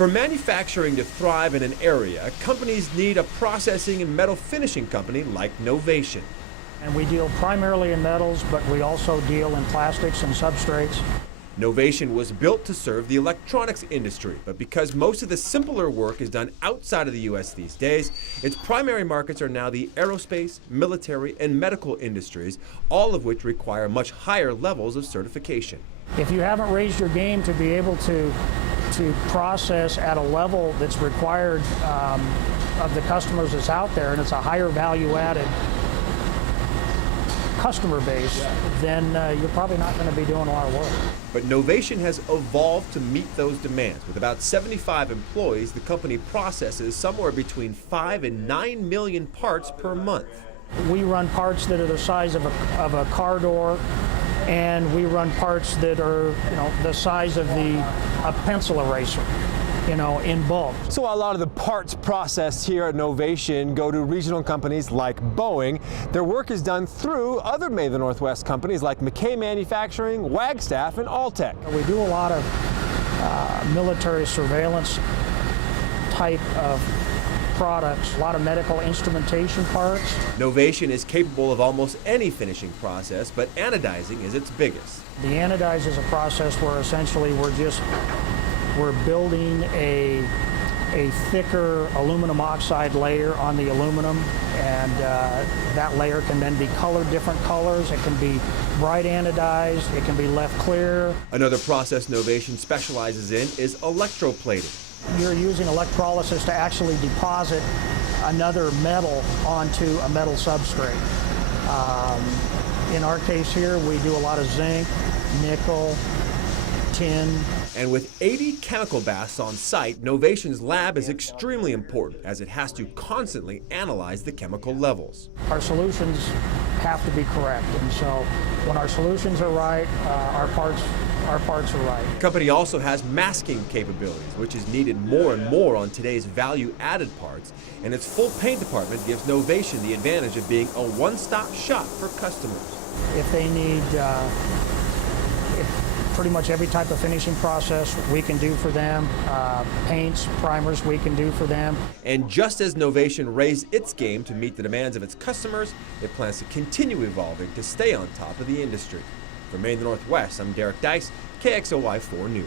For manufacturing to thrive in an area, companies need a processing and metal finishing company like Novation. And we deal primarily in metals, but we also deal in plastics and substrates. Novation was built to serve the electronics industry, but because most of the simpler work is done outside of the U.S. these days, its primary markets are now the aerospace, military, and medical industries, all of which require much higher levels of certification. If you haven't raised your game to be able to process at a level that's required of the customers that's out there, and it's a higher value-added customer base, then you're probably not going to be doing a lot of work. But Novation has evolved to meet those demands. With about 75 employees, the company processes somewhere between 5 and 9 million parts per month. We run parts that are the size of a car door, and we run parts that are, the size of a pencil eraser, in bulk. So a lot of the parts processed here at Novation go to regional companies like Boeing. Their work is done through other Made in the Northwest companies like McKay Manufacturing, Wagstaff, and Alltech. We do a lot of military surveillance type of products, a lot of medical instrumentation parts. Novation is capable of almost any finishing process, but anodizing is its biggest. The anodize is a process where essentially we're building a thicker aluminum oxide layer on the aluminum, and that layer can then be colored different colors. It can be bright anodized, it can be left clear. Another process Novation specializes in is electroplating. You're using electrolysis to actually deposit another metal onto a metal substrate. In our case here, we do a lot of zinc, nickel, tin. And with 80 chemical baths on site, Novation's lab is extremely important as it has to constantly analyze the chemical levels. Our solutions have to be correct, and so when our solutions are right, our parts are right. The company also has masking capabilities, which is needed more and more on today's value-added parts, and its full paint department gives Novation the advantage of being a one-stop shop for customers. If they need pretty much every type of finishing process we can do for them. Paints, primers we can do for them. And just as Novation raised its game to meet the demands of its customers, it plans to continue evolving to stay on top of the industry. For Made in the Northwest, I'm Derek Deis, KXLY 4 News.